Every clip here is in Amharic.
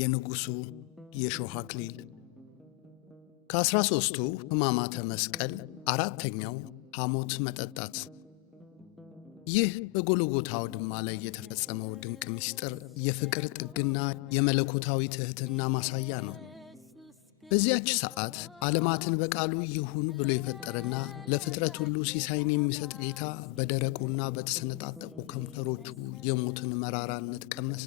የንጉሡ የእሾህ አክሊል። ከ13ቱ ሕማማተ መስቀል አራተኛው ሐሞት መጠጣት። ይህ በጎልጎታ አውድማ ላይ የተፈጸመው ድንቅ ምስጢር የፍቅር ጥግና የመለኮታዊ ትሕትና ማሳያ ነው። በዚያች ሰዓት ዓለማትን በቃሉ ይሁን ብሎ የፈጠረና ለፍጥረት ሁሉ ሲሳይን የሚሰጥ ጌታ በደረቁና በተሰነጣጠቁ ከንፈሮቹ የሞትን መራራነት ቀመሰ።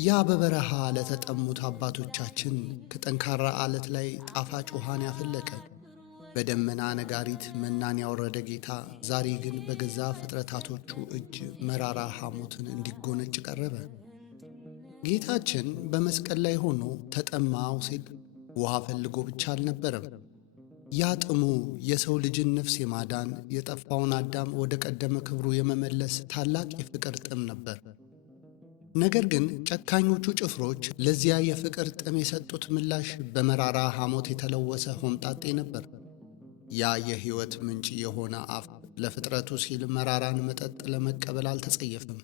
ያ በበረሃ ለተጠሙት አባቶቻችን ከጠንካራ ዓለት ላይ ጣፋጭ ውሃን ያፈለቀ በደመና ነጋሪት መናን ያወረደ ጌታ ዛሬ ግን በገዛ ፍጥረታቶቹ እጅ መራራ ሐሞትን እንዲጎነጭ ቀረበ። ጌታችን በመስቀል ላይ ሆኖ ተጠማው ሲል ውሃ ፈልጎ ብቻ አልነበረም። ያ ጥሙ የሰው ልጅን ነፍስ የማዳን የጠፋውን አዳም ወደ ቀደመ ክብሩ የመመለስ ታላቅ የፍቅር ጥም ነበር። ነገር ግን ጨካኞቹ ጭፍሮች ለዚያ የፍቅር ጥም የሰጡት ምላሽ በመራራ ሐሞት የተለወሰ ሆምጣጤ ነበር። ያ የሕይወት ምንጭ የሆነ አፍ ለፍጥረቱ ሲል መራራን መጠጥ ለመቀበል አልተጸየፈም።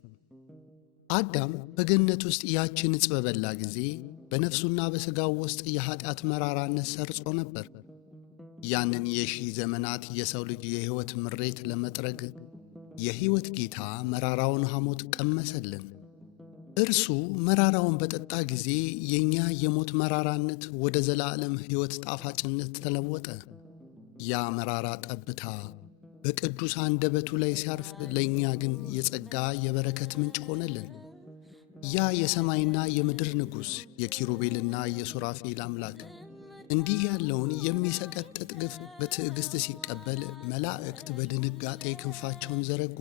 አዳም በገነት ውስጥ ያችን ዕፅ በበላ ጊዜ በነፍሱና በሥጋው ውስጥ የኀጢአት መራራነት ሰርጾ ነበር። ያንን የሺህ ዘመናት የሰው ልጅ የሕይወት ምሬት ለመጥረግ የሕይወት ጌታ መራራውን ሐሞት ቀመሰልን። እርሱ መራራውን በጠጣ ጊዜ የእኛ የሞት መራራነት ወደ ዘላለም ሕይወት ጣፋጭነት ተለወጠ። ያ መራራ ጠብታ በቅዱስ አንደበቱ ላይ ሲያርፍ ለእኛ ግን የጸጋ የበረከት ምንጭ ሆነልን። ያ የሰማይና የምድር ንጉሥ የኪሩቤልና የሱራፌል አምላክ እንዲህ ያለውን የሚሰቀጥጥ ግፍ በትዕግሥት ሲቀበል መላእክት በድንጋጤ ክንፋቸውን ዘረጉ።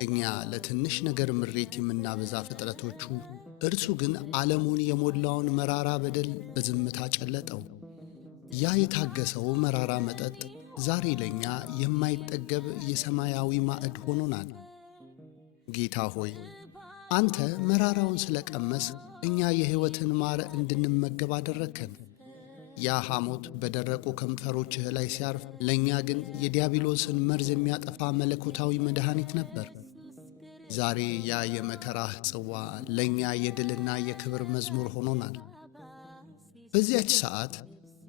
እኛ ለትንሽ ነገር ምሬት የምናበዛ ፍጥረቶቹ፣ እርሱ ግን ዓለሙን የሞላውን መራራ በደል በዝምታ ጨለጠው። ያ የታገሰው መራራ መጠጥ ዛሬ ለእኛ የማይጠገብ የሰማያዊ ማዕድ ሆኖናል። ጌታ ሆይ አንተ መራራውን ስለቀመስ እኛ የሕይወትን ማር እንድንመገብ አደረግከን። ያ ሐሞት በደረቁ ከንፈሮችህ ላይ ሲያርፍ ለእኛ ግን የዲያብሎስን መርዝ የሚያጠፋ መለኮታዊ መድኃኒት ነበር። ዛሬ ያ የመከራህ ጽዋ ለእኛ የድልና የክብር መዝሙር ሆኖናል። በዚያች ሰዓት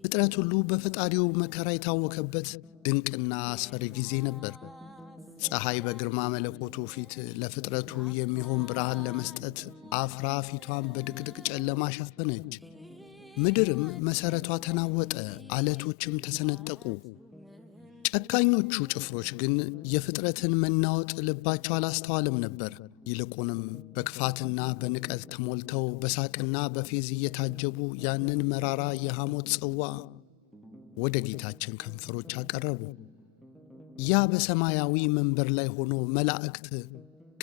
ፍጥረት ሁሉ በፈጣሪው መከራ የታወከበት ድንቅና አስፈሪ ጊዜ ነበር። ፀሐይ በግርማ መለኮቱ ፊት ለፍጥረቱ የሚሆን ብርሃን ለመስጠት አፍራ ፊቷን በድቅድቅ ጨለማ ሸፈነች። ምድርም መሠረቷ ተናወጠ፣ ዓለቶችም ተሰነጠቁ። ጨካኞቹ ጭፍሮች ግን የፍጥረትን መናወጥ ልባቸው አላስተዋልም ነበር። ይልቁንም በክፋትና በንቀት ተሞልተው በሳቅና በፌዝ እየታጀቡ ያንን መራራ የሐሞት ጽዋ ወደ ጌታችን ከንፈሮች አቀረቡ። ያ በሰማያዊ መንበር ላይ ሆኖ መላእክት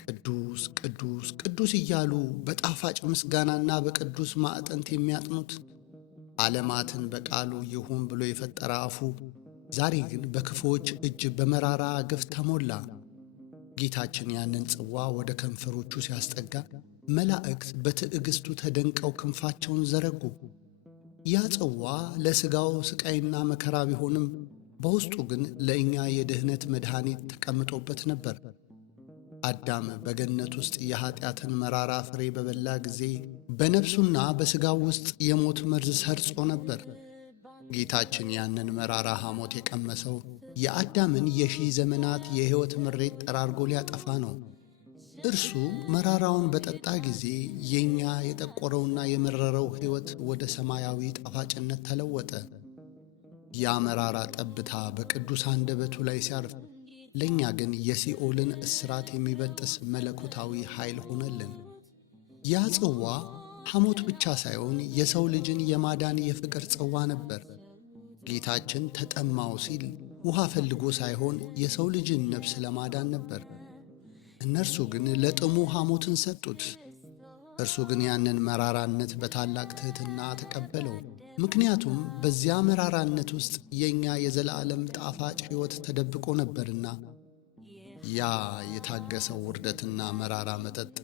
ቅዱስ ቅዱስ ቅዱስ እያሉ በጣፋጭ ምስጋናና በቅዱስ ማዕጠንት የሚያጥኑት ዓለማትን በቃሉ ይሁን ብሎ የፈጠረ አፉ ዛሬ ግን በክፉዎች እጅ በመራራ ግፍ ተሞላ። ጌታችን ያንን ጽዋ ወደ ከንፈሮቹ ሲያስጠጋ መላእክት በትዕግሥቱ ተደንቀው ክንፋቸውን ዘረጉ። ያ ጽዋ ለሥጋው ሥቃይና መከራ ቢሆንም በውስጡ ግን ለእኛ የድኅነት መድኃኒት ተቀምጦበት ነበር። አዳም በገነት ውስጥ የኀጢአትን መራራ ፍሬ በበላ ጊዜ በነፍሱና በሥጋው ውስጥ የሞት መርዝ ሰርጾ ነበር። ጌታችን ያንን መራራ ሐሞት የቀመሰው የአዳምን የሺህ ዘመናት የሕይወት ምሬት ጠራርጎ ሊያጠፋ ነው። እርሱ መራራውን በጠጣ ጊዜ የእኛ የጠቆረውና የመረረው ሕይወት ወደ ሰማያዊ ጣፋጭነት ተለወጠ። ያ መራራ ጠብታ በቅዱስ አንደበቱ ላይ ሲያርፍ ለእኛ ግን የሲኦልን እስራት የሚበጥስ መለኮታዊ ኃይል ሆነልን። ያ ጽዋ ሐሞት ብቻ ሳይሆን የሰው ልጅን የማዳን የፍቅር ጽዋ ነበር። ጌታችን ተጠማው ሲል ውሃ ፈልጎ ሳይሆን የሰው ልጅን ነፍስ ለማዳን ነበር። እነርሱ ግን ለጥሙ ሐሞትን ሰጡት። እርሱ ግን ያንን መራራነት በታላቅ ትሕትና ተቀበለው። ምክንያቱም በዚያ መራራነት ውስጥ የእኛ የዘላለም ጣፋጭ ሕይወት ተደብቆ ነበርና። ያ የታገሰው ውርደትና መራራ መጠጥ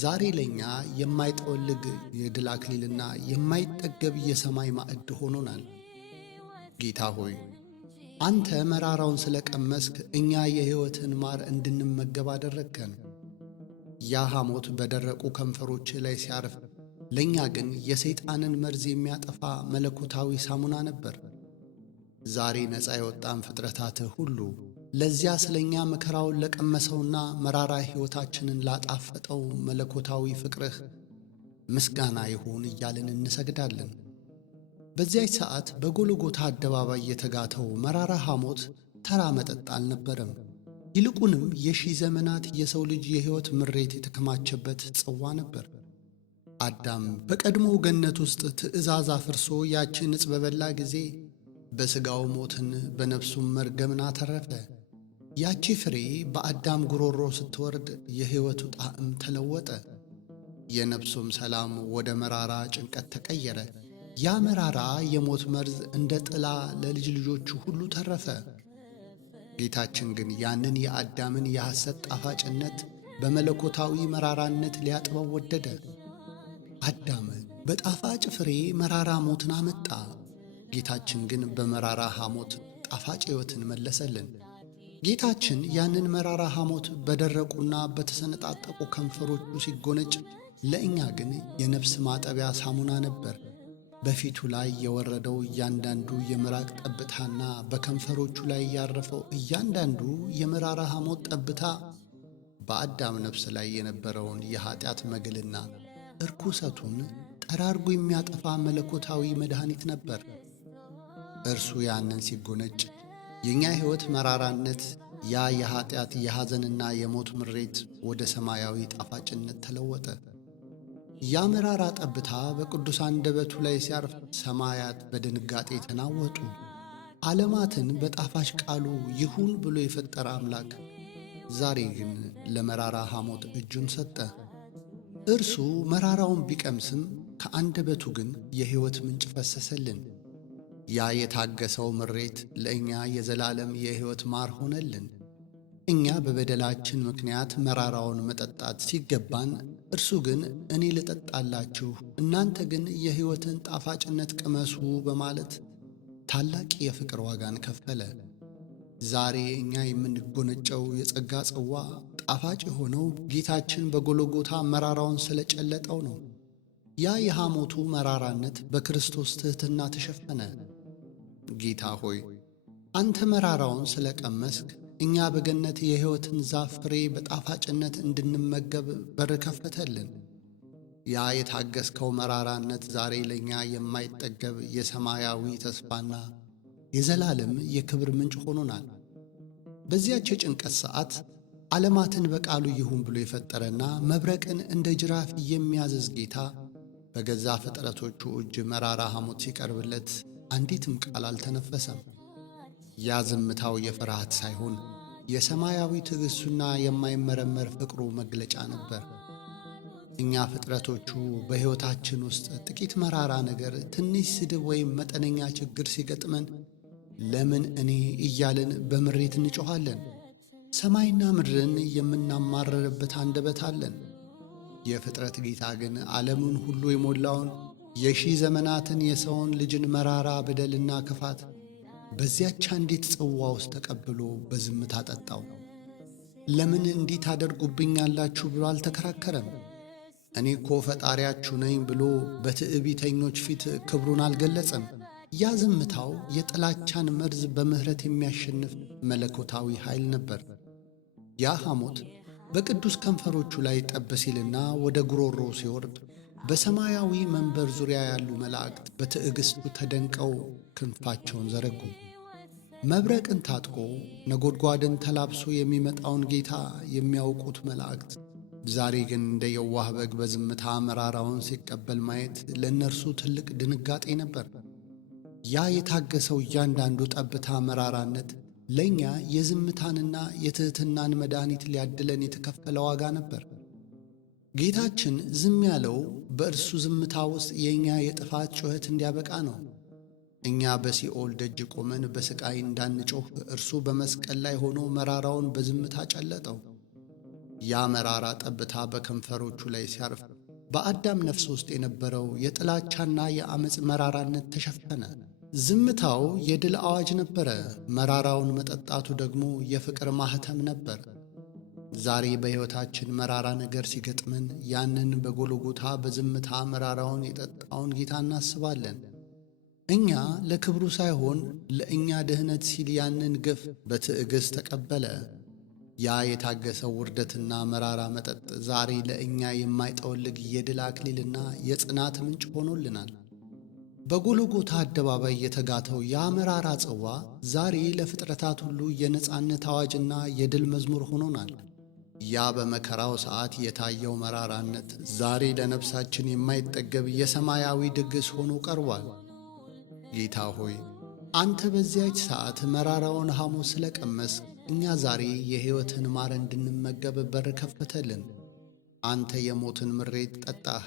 ዛሬ ለእኛ የማይጠወልግ የድል አክሊልና የማይጠገብ የሰማይ ማዕድ ሆኖናል። ጌታ ሆይ አንተ መራራውን ስለቀመስክ እኛ የሕይወትን ማር እንድንመገብ አደረግከን። ያ ሐሞት በደረቁ ከንፈሮች ላይ ሲያርፍ ለእኛ ግን የሰይጣንን መርዝ የሚያጠፋ መለኮታዊ ሳሙና ነበር። ዛሬ ነፃ የወጣን ፍጥረታትህ ሁሉ ለዚያ ስለ እኛ መከራውን ለቀመሰውና መራራ ሕይወታችንን ላጣፈጠው መለኮታዊ ፍቅርህ ምስጋና ይሁን እያልን እንሰግዳለን። በዚያች ሰዓት በጎልጎታ አደባባይ የተጋተው መራራ ሐሞት ተራ መጠጥ አልነበረም። ይልቁንም የሺህ ዘመናት የሰው ልጅ የሕይወት ምሬት የተከማቸበት ጽዋ ነበር። አዳም በቀድሞ ገነት ውስጥ ትእዛዝ አፍርሶ ያችን ዕፅ በበላ ጊዜ በሥጋው ሞትን በነፍሱም መርገምን አተረፈ። ያቺ ፍሬ በአዳም ጉሮሮ ስትወርድ የሕይወቱ ጣዕም ተለወጠ። የነፍሱም ሰላም ወደ መራራ ጭንቀት ተቀየረ። ያ መራራ የሞት መርዝ እንደ ጥላ ለልጅ ልጆቹ ሁሉ ተረፈ። ጌታችን ግን ያንን የአዳምን የሐሰት ጣፋጭነት በመለኮታዊ መራራነት ሊያጥበው ወደደ። አዳም በጣፋጭ ፍሬ መራራ ሞትን አመጣ። ጌታችን ግን በመራራ ሐሞት ጣፋጭ ሕይወትን መለሰልን። ጌታችን ያንን መራራ ሐሞት በደረቁና በተሰነጣጠቁ ከንፈሮቹ ሲጎነጭ፣ ለእኛ ግን የነፍስ ማጠቢያ ሳሙና ነበር። በፊቱ ላይ የወረደው እያንዳንዱ የምራቅ ጠብታና በከንፈሮቹ ላይ ያረፈው እያንዳንዱ የመራራ ሐሞት ጠብታ በአዳም ነፍስ ላይ የነበረውን የኀጢአት መግልና እርኩሰቱን ጠራርጎ የሚያጠፋ መለኮታዊ መድኃኒት ነበር። እርሱ ያንን ሲጎነጭ የእኛ ሕይወት መራራነት፣ ያ የኀጢአት የሐዘንና የሞት ምሬት ወደ ሰማያዊ ጣፋጭነት ተለወጠ። ያ መራራ ጠብታ በቅዱስ አንደበቱ ላይ ሲያርፍ ሰማያት በድንጋጤ ተናወጡ። ዓለማትን በጣፋጭ ቃሉ ይሁን ብሎ የፈጠረ አምላክ ዛሬ ግን ለመራራ ሐሞት እጁን ሰጠ። እርሱ መራራውን ቢቀምስም ከአንደበቱ ግን የሕይወት ምንጭ ፈሰሰልን። ያ የታገሰው ምሬት ለእኛ የዘላለም የሕይወት ማር ሆነልን። እኛ በበደላችን ምክንያት መራራውን መጠጣት ሲገባን፣ እርሱ ግን እኔ ልጠጣላችሁ፣ እናንተ ግን የሕይወትን ጣፋጭነት ቅመሱ በማለት ታላቅ የፍቅር ዋጋን ከፈለ። ዛሬ እኛ የምንጎነጨው የጸጋ ጽዋ ጣፋጭ የሆነው ጌታችን በጎልጎታ መራራውን ስለጨለጠው ነው። ያ የሐሞቱ መራራነት በክርስቶስ ትሕትና ተሸፈነ። ጌታ ሆይ አንተ መራራውን ስለቀመስክ እኛ በገነት የሕይወትን ዛፍ ፍሬ በጣፋጭነት እንድንመገብ በር ከፈተልን። ያ የታገስከው መራራነት ዛሬ ለእኛ የማይጠገብ የሰማያዊ ተስፋና የዘላለም የክብር ምንጭ ሆኖናል። በዚያች የጭንቀት ሰዓት ዓለማትን በቃሉ ይሁን ብሎ የፈጠረና መብረቅን እንደ ጅራፍ የሚያዘዝ ጌታ በገዛ ፍጥረቶቹ እጅ መራራ ሐሞት ሲቀርብለት አንዲትም ቃል አልተነፈሰም። ያ ዝምታው የፍርሃት ሳይሆን የሰማያዊ ትዕግሥቱና የማይመረመር ፍቅሩ መግለጫ ነበር። እኛ ፍጥረቶቹ በሕይወታችን ውስጥ ጥቂት መራራ ነገር፣ ትንሽ ስድብ ወይም መጠነኛ ችግር ሲገጥመን ለምን እኔ እያልን በምሬት እንጮኻለን። ሰማይና ምድርን የምናማረርበት አንደበት አለን። የፍጥረት ጌታ ግን ዓለሙን ሁሉ የሞላውን የሺህ ዘመናትን የሰውን ልጅን መራራ በደልና ክፋት በዚያች አንዲት ጽዋ ውስጥ ተቀብሎ በዝምታ ጠጣው። ለምን እንዲህ ታደርጉብኛላችሁ ብሎ አልተከራከረም። እኔ እኮ ፈጣሪያችሁ ነኝ ብሎ በትዕቢተኞች ፊት ክብሩን አልገለጸም። ያ ዝምታው የጥላቻን መርዝ በምሕረት የሚያሸንፍ መለኮታዊ ኃይል ነበር። ያ ሐሞት በቅዱስ ከንፈሮቹ ላይ ጠብ ሲልና ወደ ጉሮሮ ሲወርድ በሰማያዊ መንበር ዙሪያ ያሉ መላእክት በትዕግሥቱ ተደንቀው ክንፋቸውን ዘረጉ። መብረቅን ታጥቆ ነጎድጓድን ተላብሶ የሚመጣውን ጌታ የሚያውቁት መላእክት ዛሬ ግን እንደ የዋህ በግ በዝምታ መራራውን ሲቀበል ማየት ለእነርሱ ትልቅ ድንጋጤ ነበር። ያ የታገሰው እያንዳንዱ ጠብታ መራራነት ለእኛ የዝምታንና የትሕትናን መድኃኒት ሊያድለን የተከፈለ ዋጋ ነበር። ጌታችን ዝም ያለው በእርሱ ዝምታ ውስጥ የእኛ የጥፋት ጩኸት እንዲያበቃ ነው። እኛ በሲኦል ደጅ ቆመን በሥቃይ እንዳንጮኽ እርሱ በመስቀል ላይ ሆኖ መራራውን በዝምታ ጨለጠው። ያ መራራ ጠብታ በከንፈሮቹ ላይ ሲያርፍ በአዳም ነፍስ ውስጥ የነበረው የጥላቻና የዓመፅ መራራነት ተሸፈነ። ዝምታው የድል አዋጅ ነበረ፣ መራራውን መጠጣቱ ደግሞ የፍቅር ማኅተም ነበር። ዛሬ በሕይወታችን መራራ ነገር ሲገጥመን ያንን በጎልጎታ በዝምታ መራራውን የጠጣውን ጌታ እናስባለን። እኛ ለክብሩ ሳይሆን ለእኛ ድህነት ሲል ያንን ግፍ በትዕግሥት ተቀበለ። ያ የታገሰው ውርደትና መራራ መጠጥ ዛሬ ለእኛ የማይጠወልግ የድል አክሊልና የጽናት ምንጭ ሆኖልናል። በጎልጎታ አደባባይ የተጋተው ያ መራራ ጽዋ ዛሬ ለፍጥረታት ሁሉ የነጻነት አዋጅና የድል መዝሙር ሆኖናል። ያ በመከራው ሰዓት የታየው መራራነት ዛሬ ለነፍሳችን የማይጠገብ የሰማያዊ ድግስ ሆኖ ቀርቧል። ጌታ ሆይ፣ አንተ በዚያች ሰዓት መራራውን ሐሞት ስለቀመስ እኛ ዛሬ የሕይወትን ማር እንድንመገብ በር ከፈተልን። አንተ የሞትን ምሬት ጠጣህ፣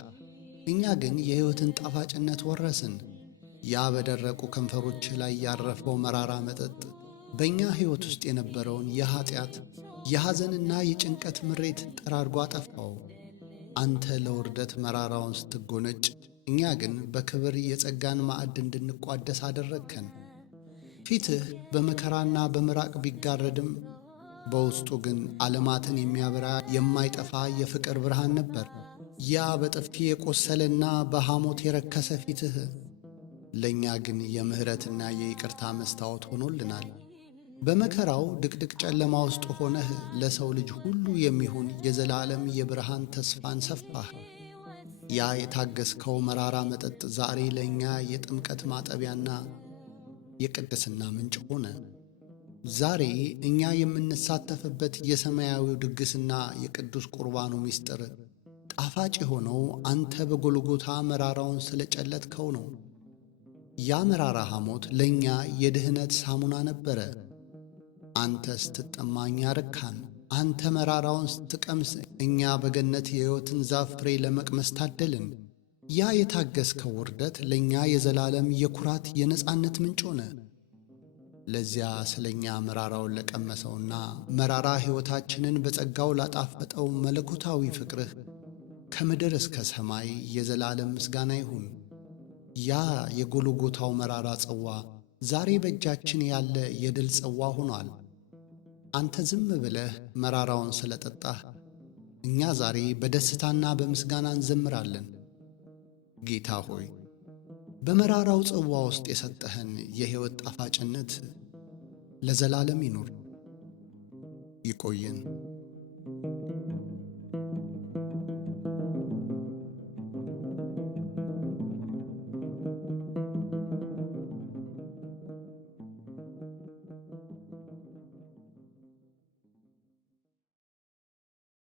እኛ ግን የሕይወትን ጣፋጭነት ወረስን። ያ በደረቁ ከንፈሮች ላይ ያረፈው መራራ መጠጥ በእኛ ሕይወት ውስጥ የነበረውን የኀጢአት የሐዘንና የጭንቀት ምሬት ጠራርጎ አጠፋው። አንተ ለውርደት መራራውን ስትጎነጭ፣ እኛ ግን በክብር የጸጋን ማዕድ እንድንቋደስ አደረግከን። ፊትህ በመከራና በምራቅ ቢጋረድም በውስጡ ግን ዓለማትን የሚያበራ የማይጠፋ የፍቅር ብርሃን ነበር። ያ በጥፊ የቆሰለና በሐሞት የረከሰ ፊትህ ለእኛ ግን የምሕረትና የይቅርታ መስታወት ሆኖልናል። በመከራው ድቅድቅ ጨለማ ውስጥ ሆነህ ለሰው ልጅ ሁሉ የሚሆን የዘላለም የብርሃን ተስፋን ሰፋህ። ያ የታገስከው መራራ መጠጥ ዛሬ ለእኛ የጥምቀት ማጠቢያና የቅድስና ምንጭ ሆነ። ዛሬ እኛ የምንሳተፍበት የሰማያዊው ድግስና የቅዱስ ቁርባኑ ምስጢር ጣፋጭ የሆነው አንተ በጎልጎታ መራራውን ስለጨለጥከው ነው። ያ መራራ ሐሞት ለእኛ የድኅነት ሳሙና ነበረ። አንተ ስትጠማ እኛ ረካን። አንተ መራራውን ስትቀምስ እኛ በገነት የሕይወትን ዛፍ ፍሬ ለመቅመስ ታደልን። ያ የታገስከው ውርደት ለእኛ የዘላለም የኩራት የነጻነት ምንጭ ሆነ። ለዚያ ስለ እኛ መራራውን ለቀመሰውና መራራ ሕይወታችንን በጸጋው ላጣፈጠው መለኮታዊ ፍቅርህ ከምድር እስከ ሰማይ የዘላለም ምስጋና ይሁን። ያ የጎልጎታው መራራ ጽዋ ዛሬ በእጃችን ያለ የድል ጽዋ ሆኗል። አንተ ዝም ብለህ መራራውን ስለጠጣህ እኛ ዛሬ በደስታና በምስጋና እንዘምራለን። ጌታ ሆይ፣ በመራራው ጽዋ ውስጥ የሰጠህን የሕይወት ጣፋጭነት ለዘላለም ይኑር። ይቆየን።